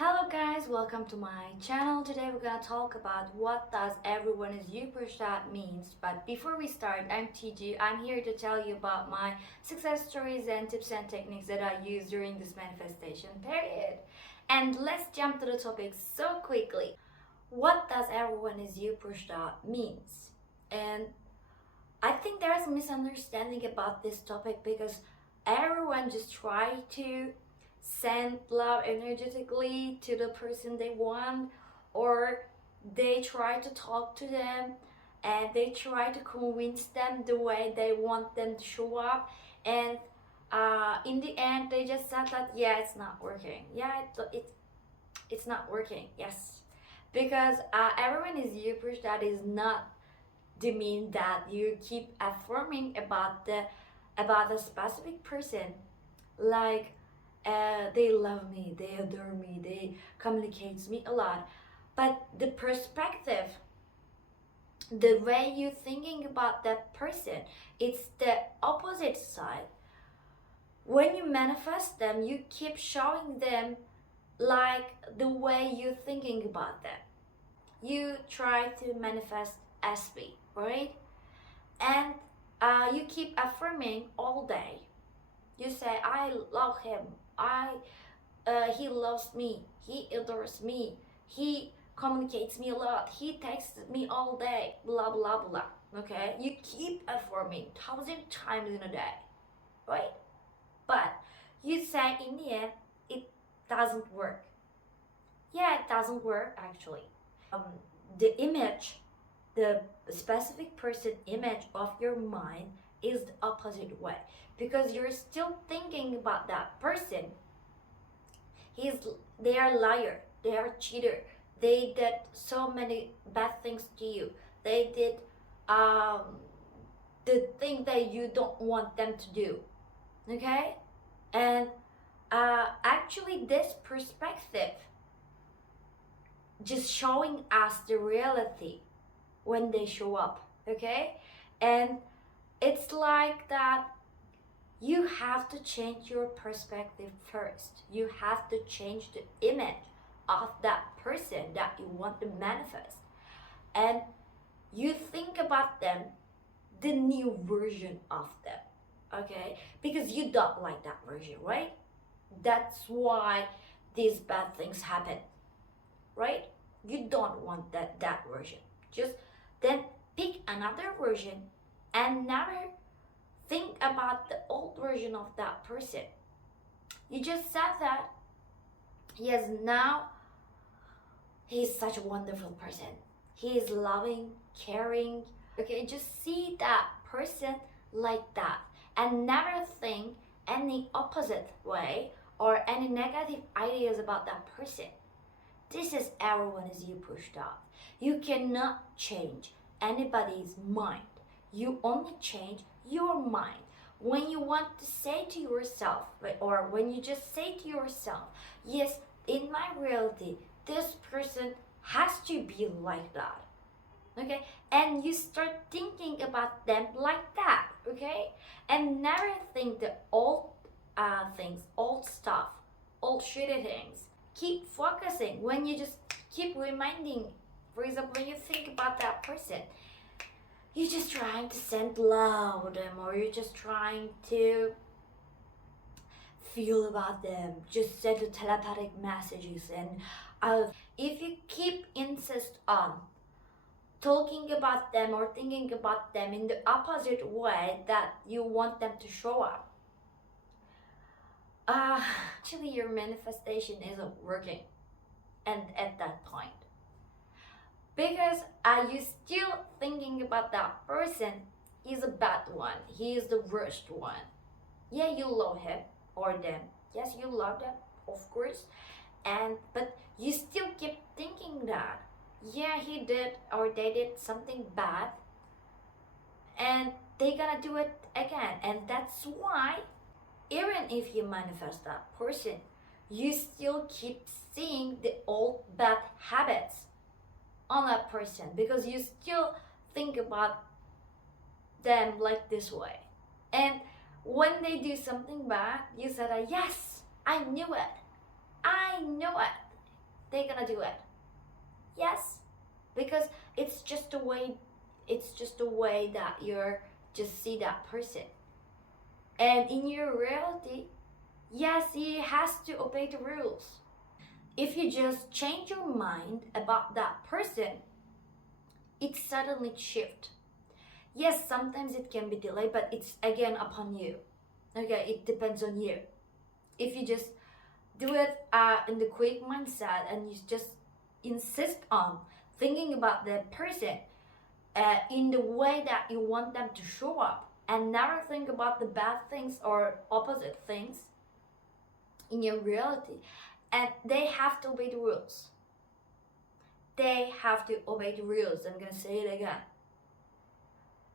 Hello guys, welcome to my channel. Today we're gonna talk about what does everyone is superstar means. But before we start, I'm TG. I'm here to tell you about my success stories and tips and techniques that I use during this manifestation period. And let's jump to the topic so quickly. What does everyone is superstar means? And I think there's a misunderstanding about this topic because everyone just try to send love energetically to the person they want, or they try to talk to them and they try to convince them the way they want them to show up, and in the end they just said that yeah, it's not working. It's not working. Yes, because everyone is Jewish. That is not the mean that you keep affirming about a specific person, like they love me, they adore me, they communicates me a lot. But the perspective, the way you thinking about that person, it's the opposite side. When you manifest them, you keep showing them like the way you thinking about them. You try to manifest SB, right? And you keep affirming all day. You say, I love him. He loves me. He adores me. He communicates me a lot. He texts me all day. Blah blah blah. Okay, you keep affirming 1,000 times in a day, right? But you say in the end it doesn't work. Yeah, it doesn't work actually. The image, the specific person image of your mind is the opposite way, because you're still thinking about that person. They are liar, they are cheater, they did so many bad things to you, they did the thing that you don't want them to do. Okay, and actually this perspective just showing us the reality when they show up. Okay, and it's like that you have to change your perspective first. You have to change the image of that person that you want to manifest, and you think about them, the new version of them. Okay, because you don't like that version, right? That's why these bad things happen, right? You don't want that version. Just then pick another version and never think about the old version of that person. You just said that yes, now he's such a wonderful person. He is loving, caring. Okay, just see that person like that and never think any opposite way or any negative ideas about that person. This is everyone is you pushed off. You cannot change anybody's mind. You only change your mind. When you want to say to yourself, or when you just say to yourself, yes, in my reality, this person has to be like that. Okay, and you start thinking about them like that. Okay, and never think the old things, old stuff, old shitty things. Keep focusing when you just keep reminding. For example, when you think about that person, you're just trying to send love to them, or you're just trying to feel about them, just send the telepathic messages. And if you keep insist on talking about them or thinking about them in the opposite way that you want them to show up, actually your manifestation isn't working. And at that point, because you still thinking about that person, he's a bad one, he is the worst one. Yeah, you love him or them. Yes, you love them, of course. But you still keep thinking that yeah, he did or they did something bad, and they gonna do it again. And that's why even if you manifest that person, you still keep seeing the old bad habits on that person, because you still think about them like this way. And when they do something bad, you said, yes, I knew it. they're gonna do it. Yes, because it's just the way that you're just see that person. And in your reality, yes, he has to obey the rules. If you just change your mind about that person, it suddenly shift. Yes, sometimes it can be delayed, but it's again upon you. Okay, it depends on you. If you just do it in the quick mindset and you just insist on thinking about that person in the way that you want them to show up and never think about the bad things or opposite things in your reality, and they have to obey the rules. They have to obey the rules. I'm gonna say it again.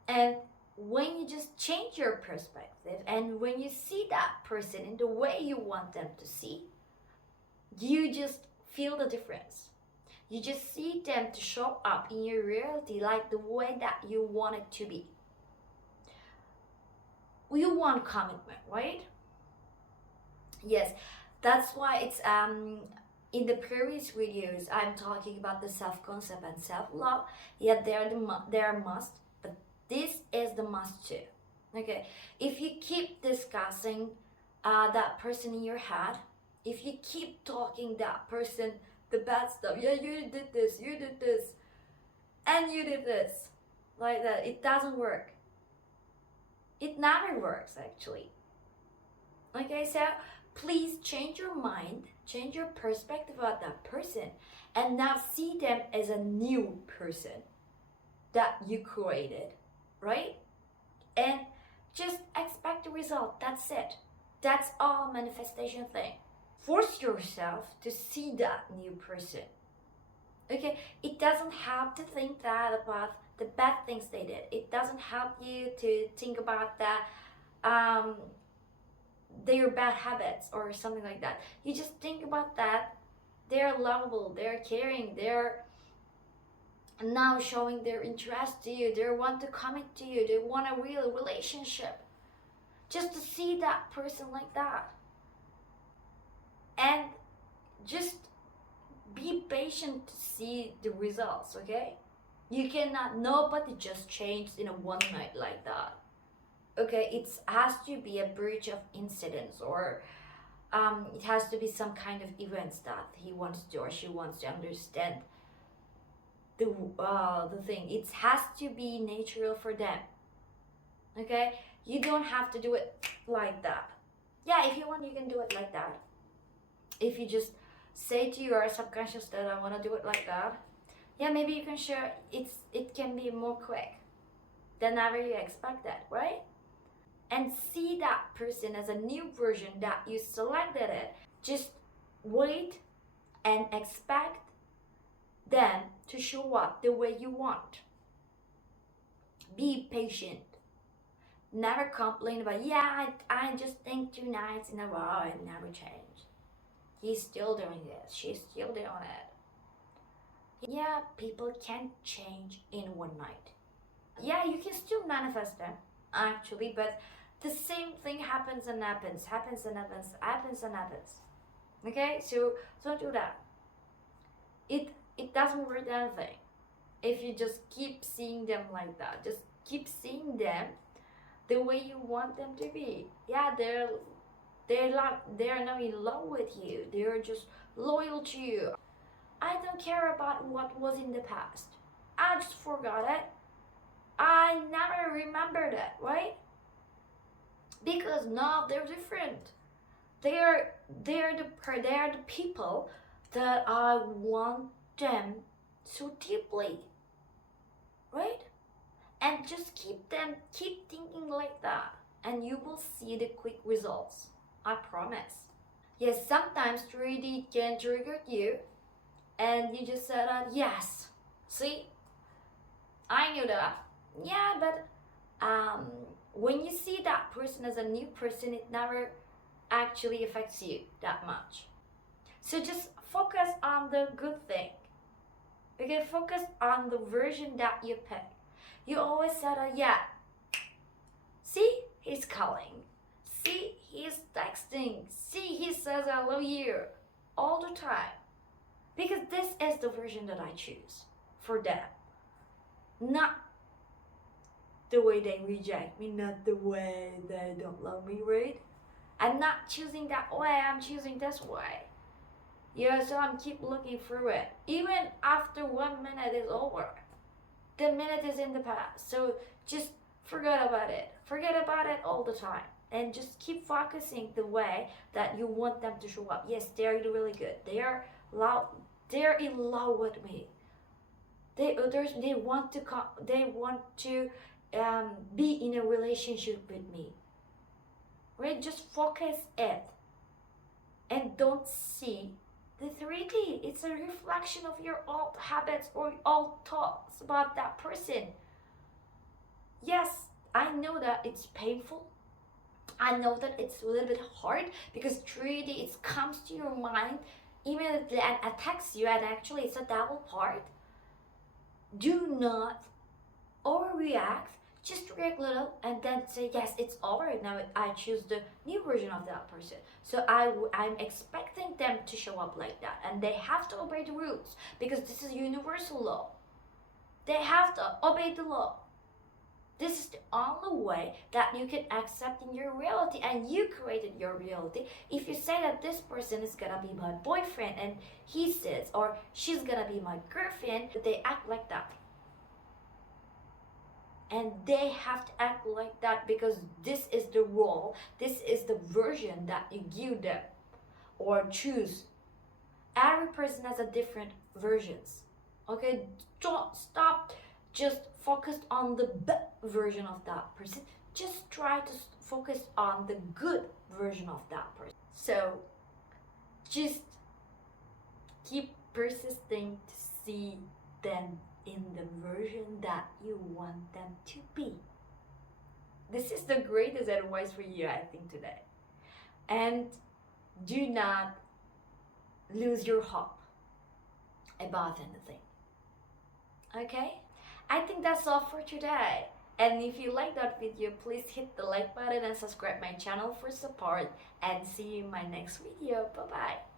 And when you just change your perspective and when you see that person in the way you want them to see, you just feel the difference. You just see them to show up in your reality like the way that you want it to be. You want commitment, right? Yes, that's why it's in the previous videos I'm talking about the self-concept and self-love. Yeah, they're must, but this is the must too. Okay, if you keep discussing that person in your head, if you keep talking that person the bad stuff, yeah, you did this, and you did this, like that, it doesn't work. It never works actually. Okay, so please change your mind, change your perspective about that person, and now see them as a new person that you created, right? And just expect the result. That's it. That's all manifestation thing. Force yourself to see that new person. Okay, it doesn't have to think that about the bad things they did. It doesn't help you to think about that their bad habits or something like that. You just think about that they're lovable, they're caring, they're now showing their interest to you, they want to commit to you, they want a real relationship. Just to see that person like that. And just be patient to see the results, okay? You cannot, nobody just changed in a one night like that. Okay, it has to be a breach of incidents, or it has to be some kind of events that he wants to or she wants to understand the thing. It has to be natural for them. Okay, you don't have to do it like that. Yeah, if you want, you can do it like that. If you just say to your subconscious that I want to do it like that, yeah, maybe you can share. It can be more quick than ever you expect that, right? And see that person as a new version that you selected it. Just wait and expect them to show up the way you want. Be patient. Never complain about, yeah, I just think 2 nights in a row and never change. He's still doing this. She's still doing it. Yeah, people can't change in one night. Yeah, you can still manifest them, actually, but the same thing happens and happens. Okay, so don't do that. It doesn't worth anything if you just keep seeing them like that. Just keep seeing them the way you want them to be. Yeah, they're not in love with you. They're just loyal to you. I don't care about what was in the past. I just forgot it. I never remembered it, right? Because now they're different. They're the people that I want them so deeply, right? And just keep thinking like that, and you will see the quick results. I promise. Yes, sometimes 3D can trigger you, and you just said, yes. See, I knew that. Yeah, but when you see that person as a new person, it never actually affects you that much. So just focus on the good thing. Okay, focus on the version that you pick. You always said, yeah, see, he's calling. See, he's texting. See, he says I love you all the time. Because this is the version that I choose for them. Not the way they reject me, not the way they don't love me, right? I'm not choosing that way, I'm choosing this way. Yeah, so I'm keep looking through it. Even after 1 minute is over, the minute is in the past. So just forget about it. Forget about it all the time. And just keep focusing the way that you want them to show up. Yes, they're really good. They are loud. They're in love with me. They want to be in a relationship with me. Right? Just focus it, and don't see the 3D. It's a reflection of your old habits or old thoughts about that person. Yes, I know that it's painful. I know that it's a little bit hard because 3D, it comes to your mind immediately and attacks you, and actually it's a double part. Do not overreact. Just react little and then say, yes, it's over. Now I choose the new version of that person. So I'm expecting them to show up like that, and they have to obey the rules because this is universal law. They have to obey the law. This is the only way that you can accept in your reality, and you created your reality. If you say that this person is gonna be my boyfriend and he says, or she's gonna be my girlfriend, they act like that. And they have to act like that because this is the role, this is the version that you give them or choose. Every person has a different versions. Okay, don't stop just focused on the bad version of that person. Just try to focus on the good version of that person. So just keep persisting to see them in the version that you want them to be. This is the greatest advice for you, I think, today. And do not lose your hope about anything. Okay? I think that's all for today. And if you like that video, please hit the like button and subscribe my channel for support. And see you in my next video. Bye bye.